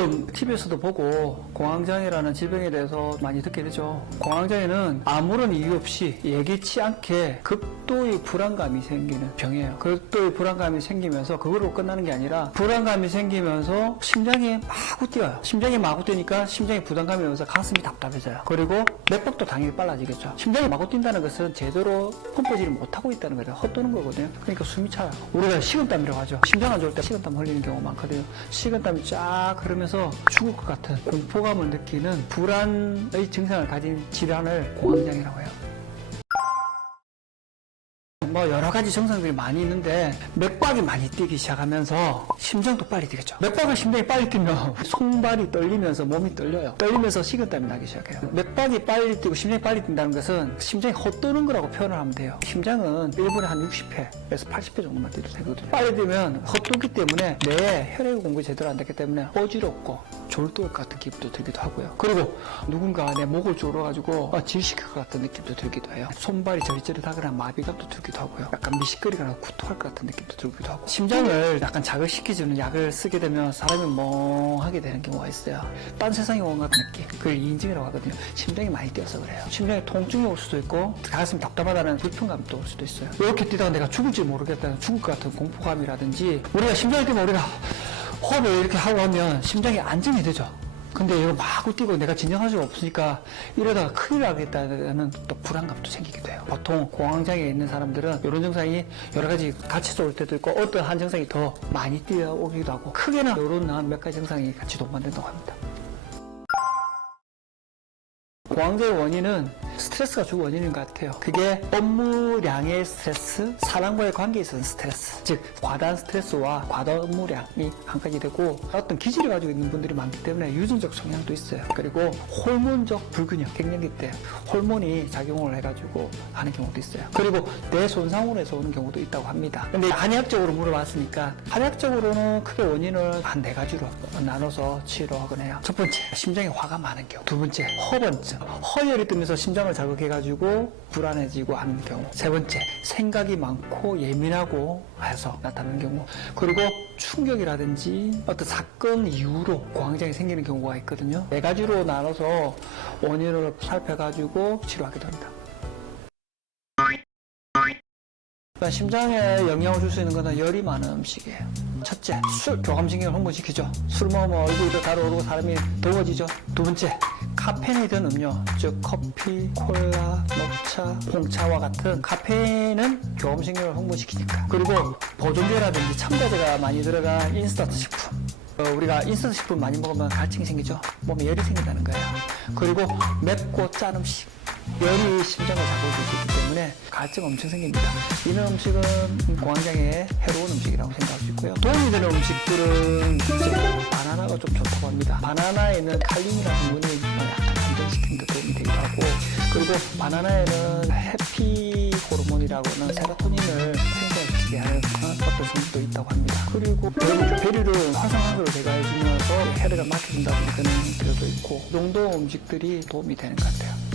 요즘 TV에서도 보고 공황장애라는 질병에 대해서 많이 듣게 되죠. 공황장애는 아무런 이유 없이 예기치 않게 극도의 불안감이 생기는 병이에요. 극도의 불안감이 생기면서 그걸로 끝나는 게 아니라 불안감이 생기면서 심장이 마구 뛰어요. 심장이 마구 뛰니까 심장에 부담감이 오면서 가슴이 답답해져요. 그리고 맥박도 당연히 빨라지겠죠. 심장이 마구 뛴다는 것은 제대로 펌프질을 못하고 있다는 거예요. 헛도는 거거든요. 그러니까 숨이 차요. 우리가 식은땀이라고 하죠. 심장 안 좋을 때 식은땀 흘리는 경우가 많거든요. 식은땀이 쫙 흐르면서 죽을 것 같은 공포감을 느끼는 불안의 증상을 가진 질환을 공황장애라고 해요. 뭐 여러 가지 증상들이 많이 있는데 맥박이 많이 뛰기 시작하면서 심장도 빨리 뛰겠죠. 맥박을 심장이 빨리 뛰면 손발이 떨리면서 몸이 떨려요. 떨리면서 식은땀이 나기 시작해요. 맥박이 빨리 뛰고 심장이 빨리 뛴다는 것은 심장이 헛도는 거라고 표현을 하면 돼요. 심장은 1분에 한 60회에서 80회 정도만 뛰도 되거든요. 빨리 뛰면 헛도기 때문에 뇌에 혈액 공급이 제대로 안 되기 때문에 어지럽고 졸도할 것 같은 기분도 들기도 하고요. 그리고 누군가 내 목을 조여가지고 질식할 것 같은 느낌도 들기도 해요. 손발이 저릿저릿하거나 마비감도 들기도 하고요. 약간 미식거리거나 구토할 것 같은 느낌도 들기도 하고. 심장을 약간 자극시켜주는 약을 쓰게 되면 사람이 멍하게 되는 경우가 있어요. 딴 세상에 온 것 같은 느낌. 그걸 이인증이라고 하거든요. 심장이 많이 뛰어서 그래요. 심장에 통증이 올 수도 있고 가슴이 답답하다는 불편감도 올 수도 있어요. 이렇게 뛰다가 내가 죽을지 모르겠다는 죽을 것 같은 공포감이라든지 우리가 심장이 뛰면 우리가 호흡을 이렇게 하고 하면 심장이 안정이 되죠. 근데 이거 마구 뛰고 내가 진정할 수가 없으니까 이러다가 큰일 나겠다는 또 불안감도 생기기도 해요. 보통 공황장애에 있는 사람들은 이런 증상이 여러 가지 같이 올 때도 있고 어떤 한 증상이 더 많이 뛰어오기도 하고 크게는 이런 몇 가지 증상이 같이 동반된다고 합니다. 공황장애 원인은 스트레스가 주 원인인 것 같아요. 그게 업무량의 스트레스, 사람과의 관계에 있어서 스트레스, 즉 과다한 스트레스와 과다 업무량이 한 가지 되고 어떤 기질을 가지고 있는 분들이 많기 때문에 유전적 성향도 있어요. 그리고 호르몬적 불균형, 갱년기 때 호르몬이 작용을 해가지고 하는 경우도 있어요. 그리고 뇌 손상으로 해서 오는 경우도 있다고 합니다. 근데 한의학적으로 물어봤으니까 한의학적으로는 크게 원인을 한 4가지로 나눠서 치료하곤 해요. 첫 번째, 심장에 화가 많은 경우. 두 번째, 허번증. 허열이 뜨면서 심장을 자극해가지고 불안해지고 하는 경우. 세 번째, 생각이 많고 예민하고 해서 나타나는 경우. 그리고 충격이라든지 어떤 사건 이후로 공황장애 생기는 경우가 있거든요. 4가지로 나눠서 원인을 살펴가지고 치료하기도 합니다. 심장에 영향을 줄 수 있는 것은 열이 많은 음식이에요. 첫째, 술, 교감신경을 흥분시키죠. 술 먹으면 얼굴이 달아오르고 사람이 더워지죠. 두 번째, 카페인이 든 음료, 즉 커피, 콜라, 녹차, 홍차와 같은 카페인은 교감신경을 흥분시키니까. 그리고 보존제라든지 첨가제가 많이 들어간 인스턴트 식품. 우리가 인스턴트 식품 많이 먹으면 갈증이 생기죠. 몸에 열이 생긴다는 거예요. 그리고 맵고 짠 음식. 열이 심장을 자극할 수 있기 때문에 갈증 엄청 생깁니다. 이런 음식은 공황장애에 해로운 음식이라고 생각할 수 있고요. 도움이 되는 음식들은 바나나가 좀 좋다고 합니다. 바나나에 있는 칼륨이라는 성분이 약간 안정시키는 데 도움이 되기도 하고, 그리고 바나나에는 해피 호르몬이라고는 세로토닌을 생성시키게 하는 어떤 성분도 있다고 합니다. 그리고 베리를 활성산소를 제거해주면서 혈액을 막혀준다는 그런 필요도 있고, 이 정도 음식들이 도움이 되는 것 같아요.